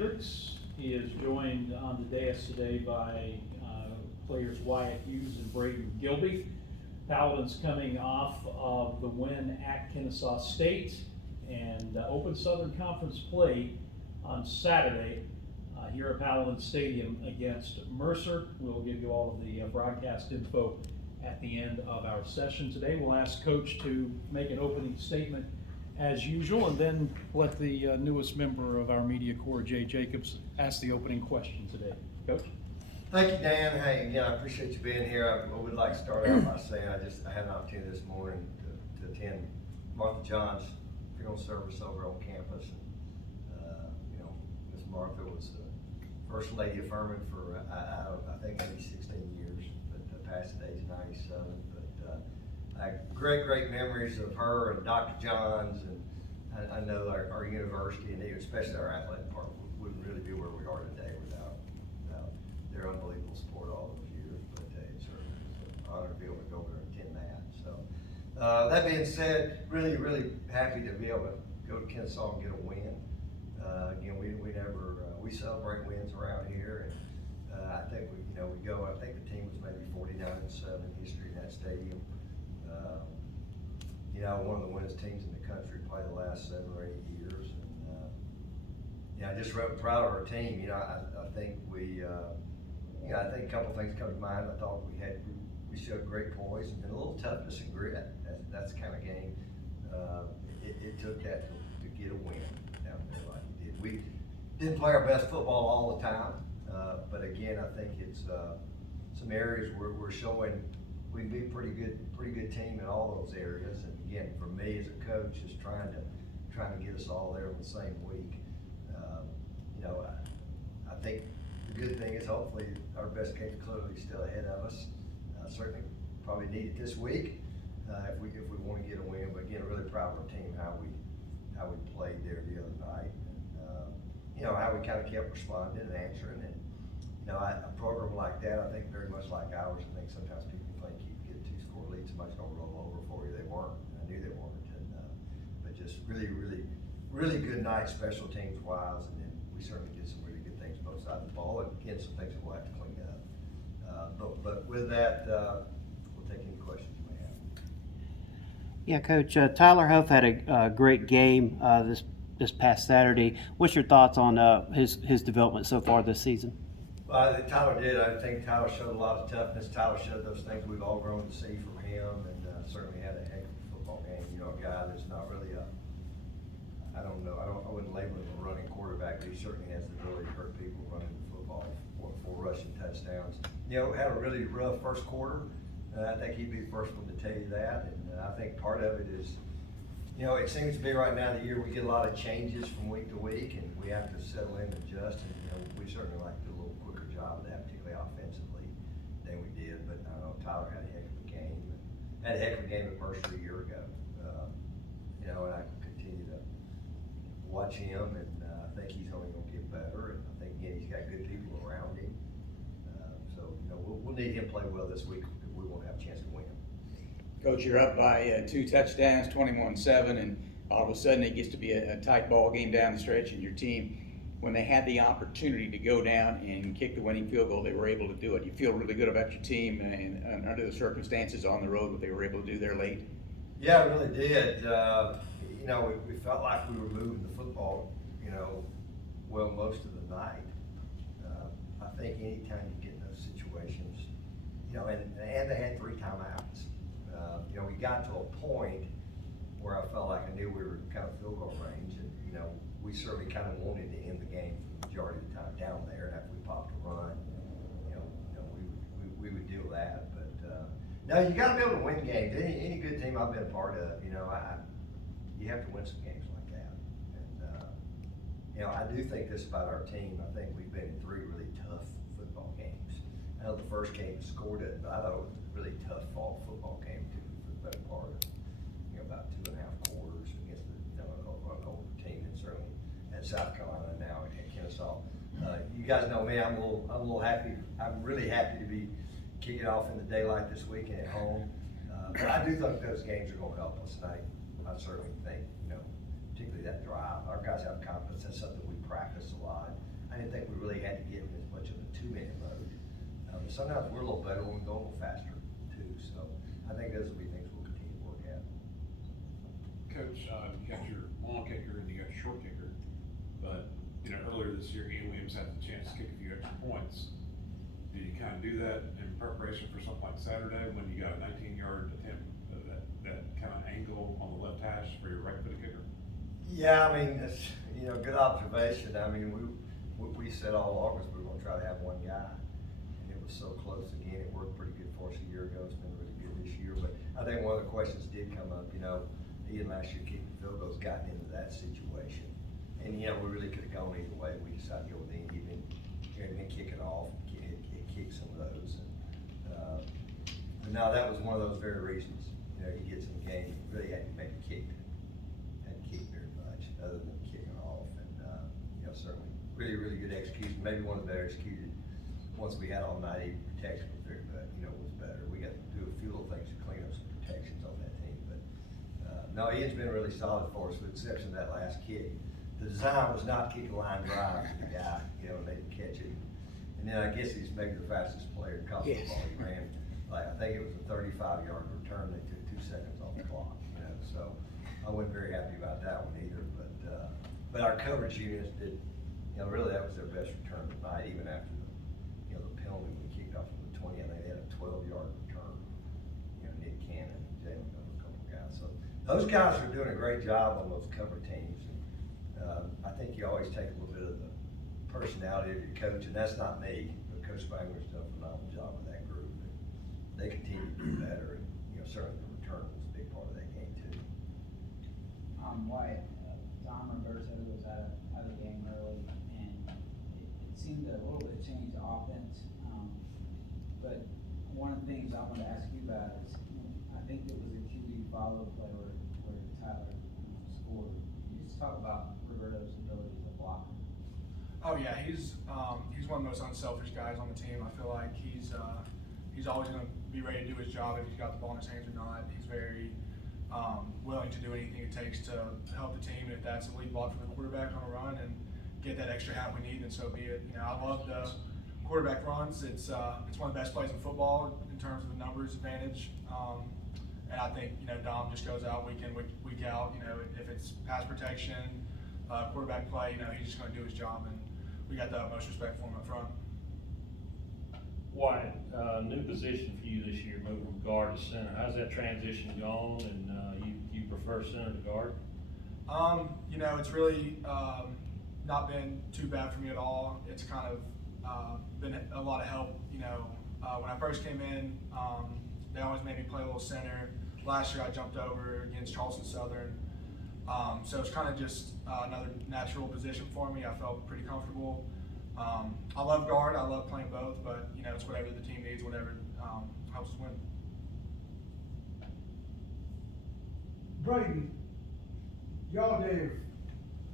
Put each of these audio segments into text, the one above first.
Hendrix. He is joined on the dais today by players Wyatt Hughes and Braden Gilby. Paladins coming off of the win at Kennesaw State and open Southern Conference play on Saturday here at Paladin Stadium against Mercer. We'll give you all of the broadcast info at the end of our session today. We'll ask Coach to make an opening statement as usual, and then let the newest member of our media corps, Jay Jacobs, ask the opening question today. Coach? Thank you, Dan. Hey, again, I appreciate you being here. I would like to start out by saying I had an opportunity this morning to attend Martha John's funeral service over on campus. And, Miss Martha was the First Lady of Furman for, I think, maybe 16 years, but passed at the age of 97. But I had great memories of her and Dr. John's, and I know our university, and especially our athletic department, wouldn't really be where we are today without their unbelievable support all those years. But it certainly was an honor to be able to go over there and attend that. So that being said, really happy to be able to go to Kennesaw and get a win. Again, we celebrate wins around here, and I think I think the team was maybe 49-7 history in that stadium. One of the winningest teams in the country probably the last 7 or 8 years. And just really proud of our team. I think I think a couple things come to mind. I thought we showed great poise and a little toughness and grit. That's the kind of game. It took that to get a win down there like it did. We didn't play our best football all the time, but again, I think it's some areas where we're showing we can be a pretty good team in all those areas. And again, for me as a coach, is trying to get us all there in the same week. I think the good thing is hopefully our best case clearly still ahead of us. Certainly probably need it this week if we want to get a win. But again, really proud of our team, how we played there the other night, and how we kind of kept responding and answering. And a program like that, I think very much like ours, I think sometimes people think you can get a 2-score lead, somebody's gonna roll over for you. They weren't. I knew they weren't. But just really good night special teams wise, and then we certainly did some really good things both sides of the ball, and again some things that we'll have to clean up. But with that, we'll take any questions you may have. Yeah, Coach, Tyler Huff had a great game this past Saturday. What's your thoughts on his development so far this season? Well, I think Tyler did. I think Tyler showed a lot of toughness. Tyler showed those things we've all grown to see from him, and certainly had a heck of a football game. A guy that's not really I wouldn't label him a running quarterback, but he certainly has the ability to hurt people running the football for rushing touchdowns. Had a really rough first quarter. I think he'd be the first one to tell you that, and I think part of it is, it seems to be right now the year we get a lot of changes from week to week, and we have to settle in and adjust. And we certainly like to do a little quicker job of that, particularly offensively, than we did. But I know Tyler had a heck of a game. Had a heck of a game at Mercer a year ago. And I continue to watch him, and I think he's only going to get better. And I think again he's got good people around him. So we'll need him to play well this week if we want to have a chance to win. Coach, you're up by 2 touchdowns, 21-7, and all of a sudden it gets to be a tight ball game down the stretch, and your team, when they had the opportunity to go down and kick the winning field goal, they were able to do it. You feel really good about your team and under the circumstances on the road, what they were able to do there late? Yeah, I really did. We felt like we were moving the football, well most of the night. I think anytime you get in those situations, and they had 3 timeouts. We got to a point where I felt like I knew we were kind of field goal range, and we certainly kind of wanted to end the game for the majority of the time down there. And after we popped a run, we would deal with that. But no, you got to be able to win games. Any good team I've been a part of, you have to win some games like that. And I do think this about our team. I think we've been in 3 really tough football games. I know the first game scored it, but I thought it was a really tough fall football game too, for the better part of about 2.5 quarters against an older team, and certainly at South Carolina now at Kennesaw. You guys know me. I'm a little happy. I'm really happy to be kicking off in the daylight this weekend at home. But I do think those games are going to help us, and I certainly think, particularly that drive. Our guys have confidence. That's something we practice a lot. had to get in as much of a 2-minute mode. But sometimes we're a little better when we go a little faster too, so I think those will be things we'll continue to work at. Coach, you got your long kicker and you got your short kicker, but, you know, earlier this year, Ian Williams had the chance to kick a few extra points. Did you kind of do that in preparation for something like Saturday when you got a 19-yard attempt, that kind of angle on the left hash for your right-footed kicker? Yeah, I mean, it's, you know, good observation. I mean, we said all August we were gonna try to have one guy, and it was so close again. It worked pretty good for us a year ago. It's been really good this year, but I think one of the questions did come up, you know, Ian last year kicking field goals, gotten into that situation. And, you know, we really could have gone either way. We decided to go with Ian. He'd been kicking off, kick some of those. But now that was one of those very reasons. You know, he gets in the game, he really hadn't maybe kicked very much, other than kicking off. And, you know, certainly really, really good execution. Maybe one of the better executed. Once we had all night, even protection was very good, you know, was better. We got to do a few little things to clean up some protections on that team. But, no, Ian's been really solid for us, with the exception of that last kick. The design was not kick a line drive to the guy, you know, and they didn't catch it. And then I guess he's maybe the fastest player in college football. He ran, like, I think it was a 35-yard return. They took 2 seconds off the clock, you know, so I wasn't very happy about that one either. But our coverage units did, you know, really that was their best return tonight, even after the, you know, the penalty when we kicked off from the 20. I think they had a 12-yard return. You know, Nick Cannon, Jalen, a couple of guys. So those guys are doing a great job on those cover teams. I think you always take a little bit of the personality of your coach, and that's not me, but Coach Spangler's done a phenomenal job with that group. They continue to do better, and, you know, certainly the return was a big part of that game too. Wyatt, Tom Roberto was out of the game early, and it seemed a little bit change the offense. But one of the things I wanted to ask you about is, I think it was a QB follow play where Tyler scored. Can you just talk about Roberto's ability to block him? Oh yeah, he's one of the most unselfish guys on the team. I feel like he's always going to be ready to do his job if he's got the ball in his hands or not. He's very willing to do anything it takes to help the team. And if that's a lead block for the quarterback on a run and get that extra half we need, then so be it. You know, I love the quarterback runs. It's one of the best plays in football in terms of the numbers advantage. And I think, you know, Dom just goes out week in, week out. You know, if it's pass protection, quarterback play, you know, he's just going to do his job, and we got the utmost respect for him up front. Wyatt, new position for you this year, moving from guard to center. How's that transition gone, and you prefer center to guard? You know, it's really not been too bad for me at all. It's kind of been a lot of help. You know, when I first came in, they always made me play a little center. Last year I jumped over against Charleston Southern. So it's kind of just another natural position for me. I felt pretty comfortable. I love guard. I love playing both, but you know, it's whatever the team needs, whatever helps us win. Braden, y'all gave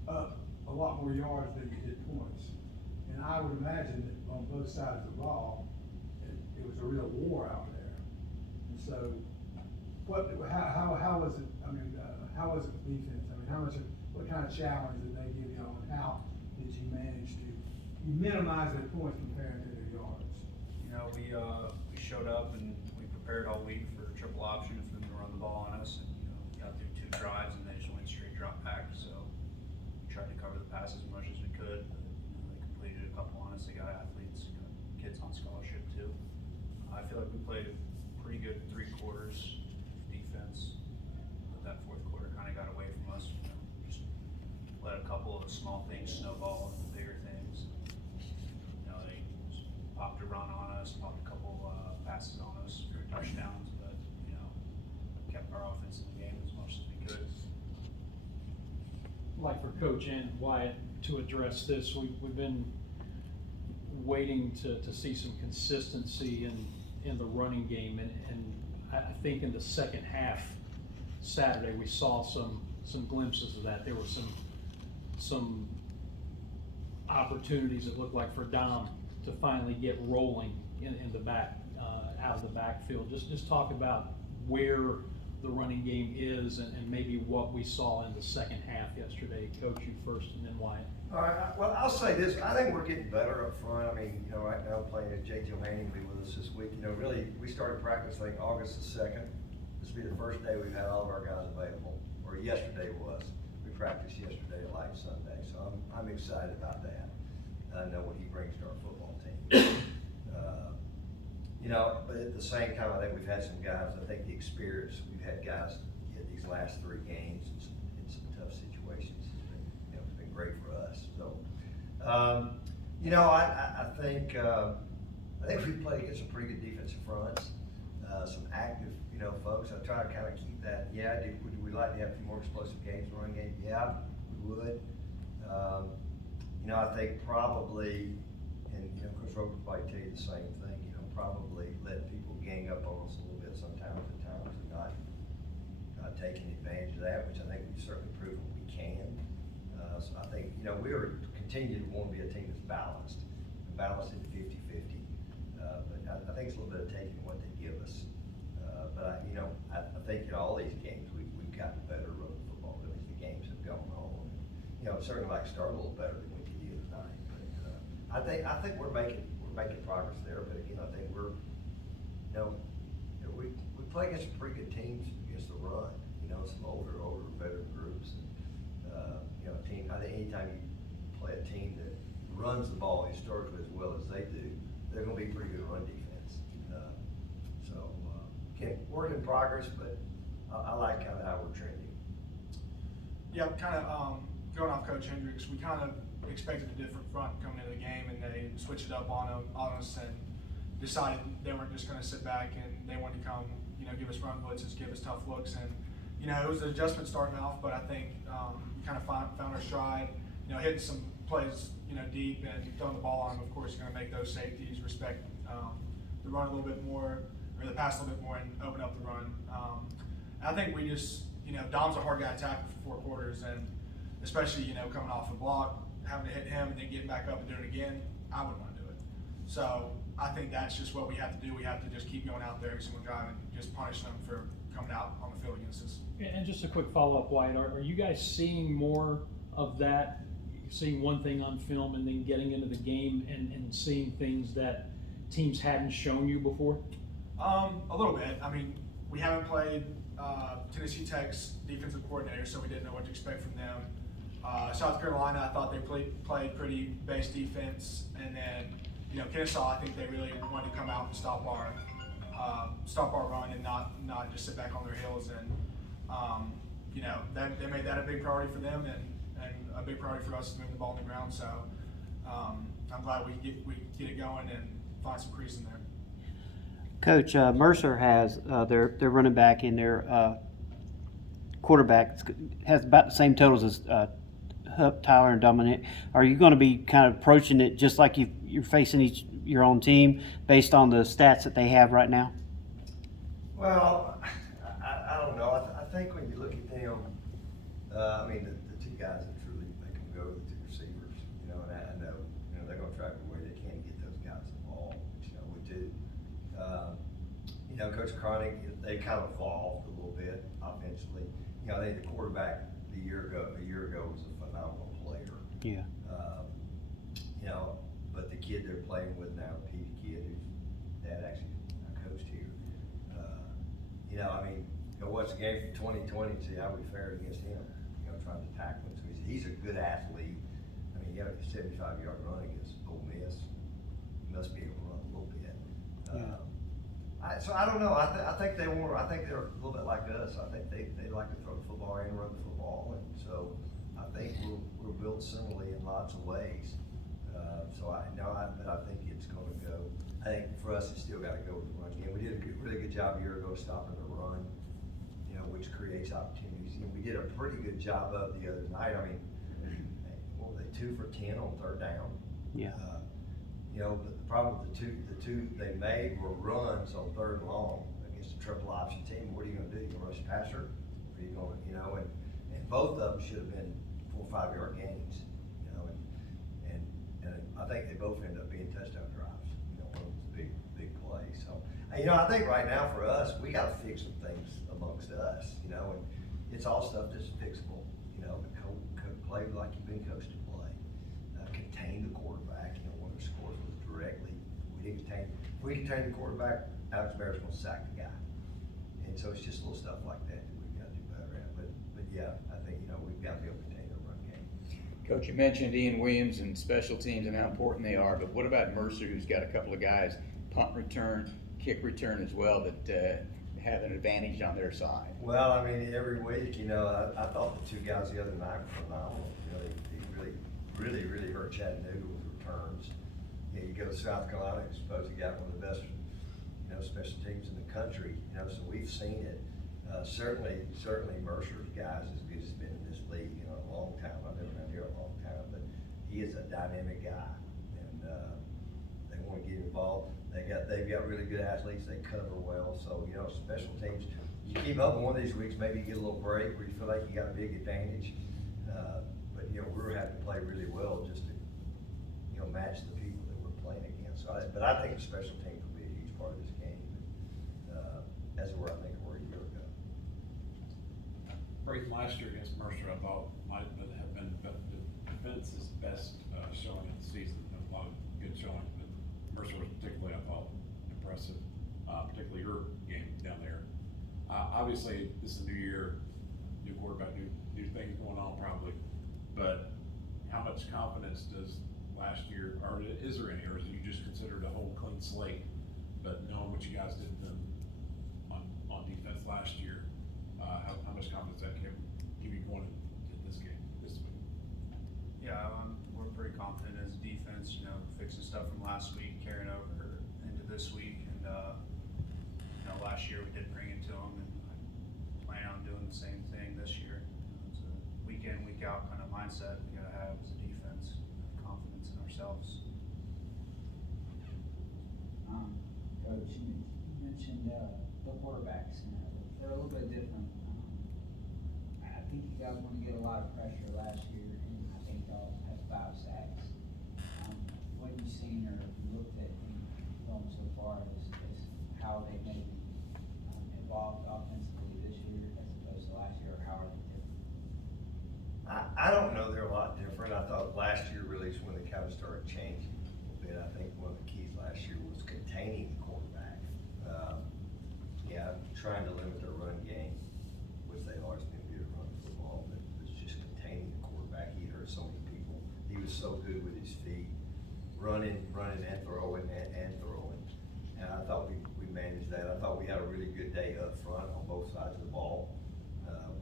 up a lot more yards than you did points, and I would imagine that on both sides of the ball, it was a real war out there. And so, how was it? I mean, how was it with defense? I mean, what kind of challenge did they give you on? How did you manage to minimize their points compared to their yards? You know, we showed up and we prepared all week for triple option for them to run the ball on us, and you know, got through 2 drives and they just went straight drop back. So we tried to cover the pass as much as we could. But, you know, they completed a couple on us. They got athletes, you know, kids on scholarship too. I feel like we played a pretty good 3 quarters defense, but that 4th quarter kind of got away from us. You know, just let a couple of small things snowball into bigger things. You know, they popped a run on us, popped a couple passes on us for touchdowns, but you know, kept our offense in the game as much as we could. Like for Coach and Wyatt to address this, we've been waiting to see some consistency in the running game, and I think in the second half Saturday we saw some glimpses of that. There were some opportunities that looked like for Dom to finally get rolling in the back, out of the backfield. Just talk about where the running game is and maybe what we saw in the second half yesterday. Coach, you first and then Wyatt. All right, well, I'll say this, I think we're getting better up front. I mean, you know, right now playing at J. Johanning will be with us this week. You know, really, we started practice, I think, August the 2nd. This will be the first day we've had all of our guys available, or yesterday was. We practiced yesterday at Light Sunday, so I'm excited about that. I know what he brings to our football team. You know, but at the same time, I think we've had some guys, I think the experience, we've had guys in these last 3 games in some tough situations. It's been great for us. So, you know, I think we played against some pretty good defensive fronts, some active, you know, folks. I try to kind of keep that. Yeah, would we like to have a few more explosive games, run game? Yeah, we would. You know, I think probably, and you know, Coach Roper would probably tell you the same thing. You know, probably let people gang up on us a little bit sometimes at times, and not taking advantage of that, which I think we've certainly proven we can. So I think, you know, we are continue to want to be a team that's balanced at 50-50. But I think it's a little bit of taking what they give us. But you know, I think in all these games we've gotten better running football as the games have gone on. You know, certainly like to start a little better than we did the other night. But I think we're making progress there. But again, I think we're, you know, we play against some pretty good teams against the run. You know, some older, better groups. And, you know, team. I think anytime you play a team that runs the ball historically as well as they do, they're going to be pretty good run defense. Again, work in progress, but I like kind of how we're trending. Yeah, kind of going off Coach Hendrix, we kind of expected a different front coming into the game, and they switched it up on us and decided they weren't just going to sit back, and they wanted to come, you know, give us run blitzes, give us tough looks, and you know, it was an adjustment starting off, but I think we kind of found our stride, you know, hitting some plays, you know, deep and throwing the ball on them. Of course, you're going to make those safeties respect the run a little bit more, or the pass a little bit more, and open up the run. I think we just, you know, Dom's a hard guy to tackle for 4 quarters, and especially, you know, coming off a block, having to hit him and then getting back up and doing it again, I wouldn't want to do it. So I think that's just what we have to do. We have to just keep going out there every single drive and just punish them for coming out on the field against us. And just a quick follow-up, Wyatt, are you guys seeing more of that, seeing one thing on film and then getting into the game and seeing things that teams hadn't shown you before? A little bit. I mean, we haven't played Tennessee Tech's defensive coordinator, so we didn't know what to expect from them. South Carolina, I thought they played pretty base defense, and then, you know, Kennesaw, I think they really wanted to come out and stop our run and not just sit back on their heels. And you know, they made that a big priority for them and a big priority for us to move the ball on the ground. So I'm glad we get it going and find some crease in there. Coach, Mercer has their running back and their quarterback has about the same totals as Tyler and Dominic. Are you going to be kind of approaching it just like you're facing your own team based on the stats that they have right now? Well, I don't know. I think when you look at them, I mean, the 2 guys that truly make them go, the 2 receivers, you know, and I know, you know, they're going to try every way they can to get those guys the ball, which, you know, we do. You know, Coach Cronick, they kind of evolved a little bit offensively. You know, I think the quarterback a year ago was a phenomenal player. Yeah. You know, but the kid they're playing with now, Petey kid, whose dad actually coached here. You know, I mean, go watch the game from 2020 and see how we fared against him. You know, trying to tackle him. So he's a good athlete. I mean, he had a 75-yard run against Ole Miss. He must be able to run a little bit. So I don't know. I think they want. I think they're a little bit like us. I think they like to throw the football and run the football, and so I think we're built similarly in lots of ways. But I think it's going to go. I think for us, it's still got to go with the run game. We did a really good job a year ago stopping the run, you know, which creates opportunities. And we did a pretty good job of the other night. I mean, what were they, 2 for 10 on 3rd down? Yeah. You know, but the problem with the two they made were runs on 3rd and long against a triple option team. What are you going to do? You going to rush passer? Or are you going to, you know, and both of them should have been 4 or 5 yard gains. You know, and I think they both ended up being touchdown drives. You know, one was a big play. play, so. I think right now for us, we gotta fix some things amongst us, and it's all stuff that's fixable, play like you've been coached to play. Contain the quarterback, one of the scores was directly, if we contain the quarterback, Alex Barrett's gonna sack the guy. And so it's just little stuff like that we've gotta do better at, but yeah, I think, we've gotta be able to contain the run game. Coach, you mentioned Ian Williams and special teams and how important they are, but what about Mercer, who's got a couple of guys, punt return, kick return as well, that have an advantage on their side? Well, every week, I thought the two guys the other night were phenomenal. They really hurt Chattanooga with returns. You go to South Carolina, I suppose you got one of the best, special teams in the country, so we've seen it. Certainly Mercer's guys as good as been in this league in a long time. I've never been here a long time, but he is a dynamic guy, and they want to get involved. They've got really good athletes. They cover well, so special teams. You keep up one of these weeks, maybe you get a little break where you feel like you got a big advantage. But we're having to play really well just to match the people that we're playing against. But I think the special teams will be a huge part of this game, as it were, I think it were a year ago. Brayton last year against Mercer, I thought might have been the defense's best showing of the season. A lot of good showing, but Mercer was particularly, I thought, impressive, particularly your game down there. Obviously, this is a new year, new quarterback, new things going on probably, but how much confidence does last year, or is there any, or is it you just considered a whole clean slate, but knowing what you guys did on defense last year, how much confidence that can give you going into this game this week? Yeah, we're pretty confident as a defense, fixing stuff from last week, carrying over into this week, and, last year we did bring it to them, and I plan on doing the same thing this year. It's a week in, week out kind of mindset we gotta have as a defense, confidence in ourselves. Coach, you mentioned, the quarterbacks, they're a little bit different. I think you guys want to get a lot of pressure last year, and I think y'all had 5 sacks. What have you seen or looked at in film so far is how they maybe evolved offensively this year as opposed to last year, or how are they different? I don't know, they're a lot different. I thought last year really is when they kind of started changing a little bit. I think one of the keys last year was containing the quarterback. Trying to limit their run game, which they've always been good at running football, but it's just containing the quarterback. He hurt so many people. He was so good with his feet, running and throwing. And I thought we managed that. I thought we had a really good day up front on both sides of the ball,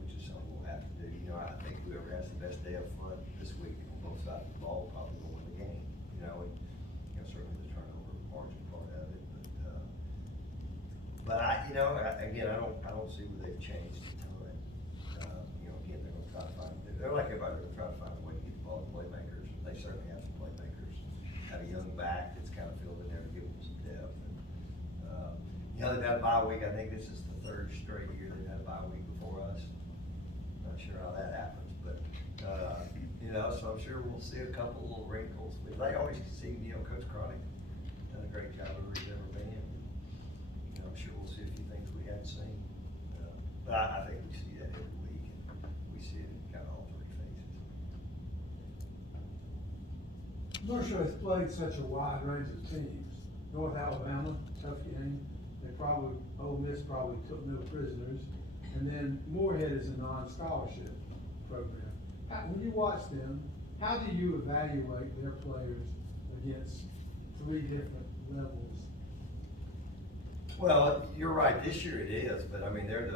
which is something we'll have to do. I think whoever has the best day up front this week on both sides of the ball probably will win the game. And certainly the turnover margin part of it. But I don't see where they've changed a ton. Again, they're gonna try to find, they're like everybody, they're gonna try to find a way to get the ball to playmakers. They certainly have some playmakers. Have a young back that's kind of filled in there to give them some depth. And, they've had a bye week. I think this is the 3rd straight year they've had a bye week before us. Not sure how that happens, but, so I'm sure we'll see a couple of little wrinkles. But they always seem, Coach Cronick done a great job everywhere he's ever been. I'm sure we'll see a few things we hadn't seen. But I think we see that every week, and we see it in kind of all 3 phases. Mercer has played such a wide range of teams. North Alabama, tough game. Ole Miss probably took no prisoners. And then Moorhead is a non-scholarship program. When you watch them, how do you evaluate their players against 3 different levels? Well, you're right, this year it is, but they're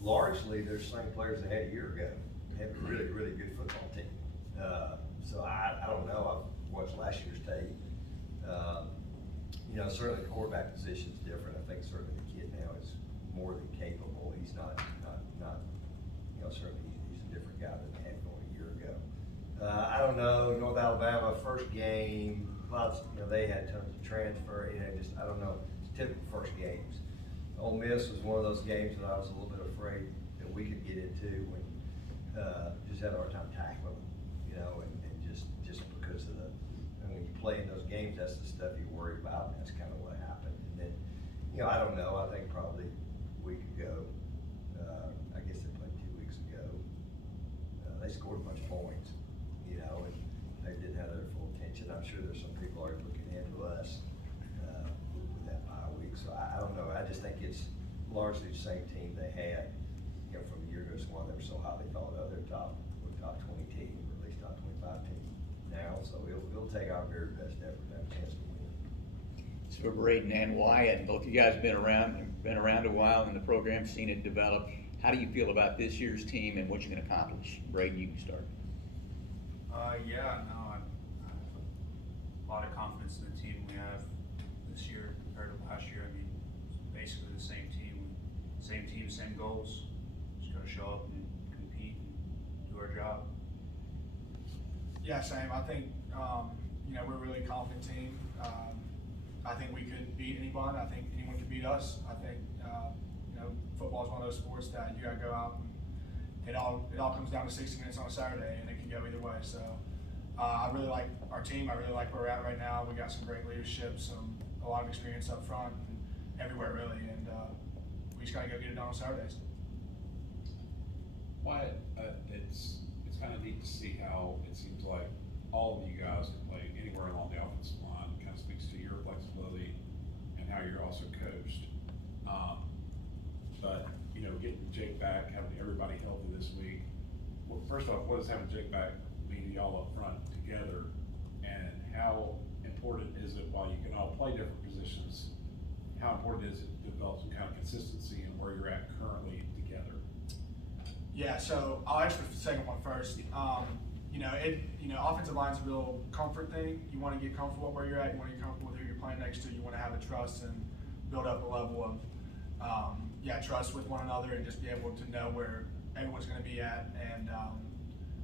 largely they're the same players they had a year ago. They have a really, really good football team. So I don't know, I've watched last year's tape. Certainly the quarterback position is different. I think certainly the kid now is more than capable. He's not, certainly he's a different guy than they had going a year ago. I don't know, North Alabama, first game, they had tons of transfer, I don't know. Typical first games. Ole Miss was one of those games that I was a little bit afraid that we could get into when just had a hard time tackling them, and just because of when you play in those games, that's the stuff you worry about, and that's kind of what happened. And then You know, I don't know, I think probably a week ago, I guess they played 2 weeks ago. They scored a bunch of points, you know, and they didn't have their full attention. I'm sure there's some people already looking into us, with that bye week. So I don't know, I just think it's largely the same team they had, you know, from a year ago. It's one they were so highly thought of, their top 20 team, or at least top 25 team now. So we'll take our very best effort to have a chance to win. So for Braden and Wyatt, both you guys have been around a while in the program, seen it develop. How do you feel about this year's team and what you can accomplish? Braden, you can start. Yeah, no, I have a lot of confidence in the team we have this year compared to last year. I mean, it's basically the same team, same goals. Just gotta show up and compete and do our job. Yeah, same. I think, you know, we're a really confident team. I think we could beat anyone. I think anyone could beat us. I think, you know, football is one of those sports that you gotta go out and it all comes down to 60 minutes on a Saturday, and it can go either way. So I really like our team. I really like where we're at right now. We got some great leadership, a lot of experience up front and everywhere really, and we just gotta go get it done on Saturdays. Wyatt, it's kind of neat to see how it seems like all of you guys can play anywhere along the offensive line. Kind of speaks to your flexibility and how you're also coached. But you know, getting Jake back, having everybody healthy this week. Well, first off, what does having Jake back mean to y'all up front together, and how important is it while you can all play different positions? How important is it to develop some kind of consistency in where you're at currently together? Yeah, so I'll answer the second one first. You know, offensive line's a real comfort thing. You want to get comfortable where you're at. You want to get comfortable with who you're playing next to. You want to have a trust and build up a level of, trust with one another, and just be able to know where everyone's going to be at. And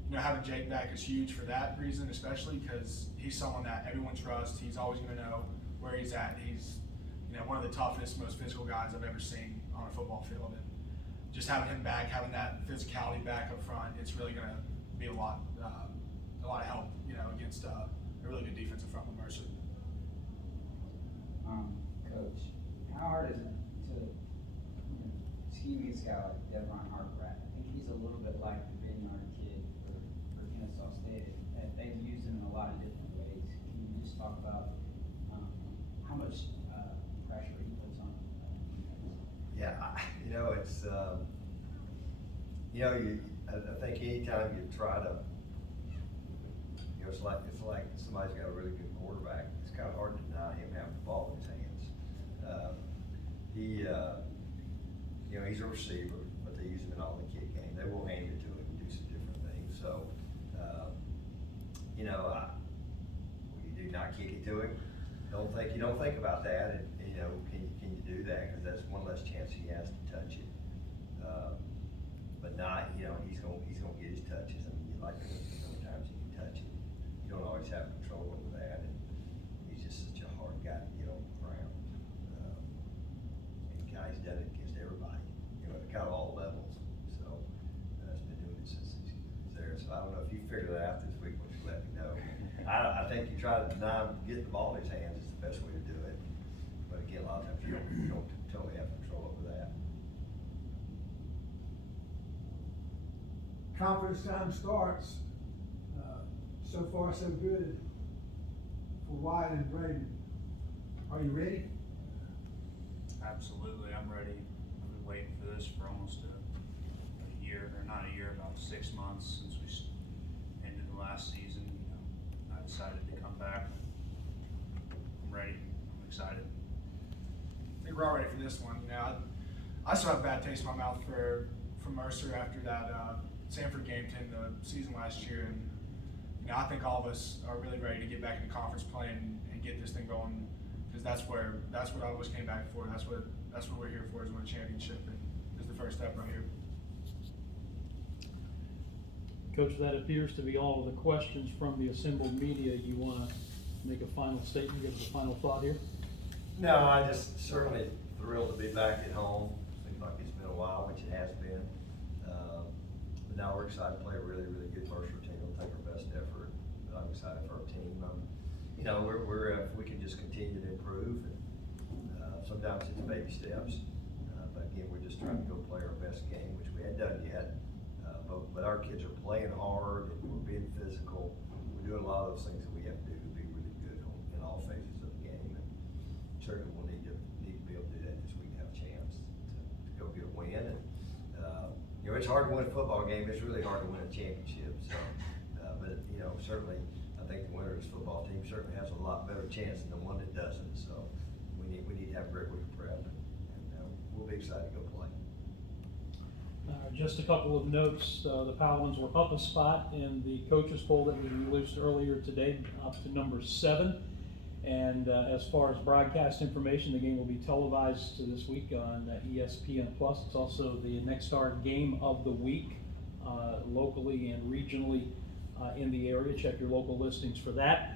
you know, having Jake back is huge for that reason, especially because he's someone that everyone trusts. He's always going to know where he's at. He's, you know, one of the toughest, most physical guys I've ever seen on a football field. And just having him back, having that physicality back up front, it's really going to be a lot of help, you know, against a really good defensive front with Mercer. Coach, how hard is it to, you know, scheme against a guy like Devron Hartbratt? I think he's a little bit like the Vineyard kid for Kennesaw State. They've used him in a lot of different ways. Can you just talk about how much pressure he puts on? Yeah, you know, it's, you know, I think anytime you try to, you know, it's like somebody's got a really good quarterback. It's kind of hard to deny him having the ball in his hands. You know, he's a receiver, but they use him in all the kick game. They will hand it to him and do some different things. So, you know, when you do not kick it to him, you don't think about that. And, you know, can you do that? Because that's one less chance he has to touch it. But not, you know, he's gonna get his touches. I mean, you like it sometimes you can touch it. You don't always have control over that, and he's just such a hard guy to get on the ground. And he's done it against everybody, you know, at kind of all levels. So he's been doing it since he's there. So I don't know if you figured that out this week. Why don't you let me know? I think you try to deny him getting the ball in his hands is the best way to do it. But again, a lot of times you don't totally have control over that. Conference time starts. So far, so good for Wyatt and Braden. Are you ready? Absolutely, I'm ready. I've been waiting for this for almost a year, or not a year, about 6 months since we ended the last season. You know, I decided to come back. I'm ready. I'm excited. I think we're all ready for this one. You know, I still have a bad taste in my mouth from Mercer after that Sanford game to end the season last year, and you know, I think all of us are really ready to get back into conference play and get this thing going, because that's what I always came back for. That's what we're here for, is win a championship, and is the first step right here. Coach, that appears to be all of the questions from the assembled media. You want to make a final statement, give us a final thought here? No, I just certainly thrilled to be back at home. Seems like it's been a while, which it has been. But now we're excited to play a really, really good Mercer team. We'll take our best effort. But I'm excited for our team. You know, we're if we can just continue to improve and Sometimes it's baby steps, but again, we're just trying to go play our best game, which we hadn't done yet. But our kids are playing hard, and we're being physical, we're doing a lot of those things that we have to do to be really good in all phases of the game. And certainly we'll need to be able to do that this week, have a chance to go get a win. And, you know, it's hard to win a football game, it's really hard to win a championship, so, but, you know, certainly, I think the winner of this football team certainly has a lot better chance than the one that doesn't, so we need to have a great week of prep, and we'll be excited to go play. Just a couple of notes, the Paladins were up a spot in the coaches poll that was released earlier today, up to number 7. And as far as broadcast information, the game will be televised this week on ESPN+. It's also the Nexstar game of the week, locally and regionally in the area. Check your local listings for that.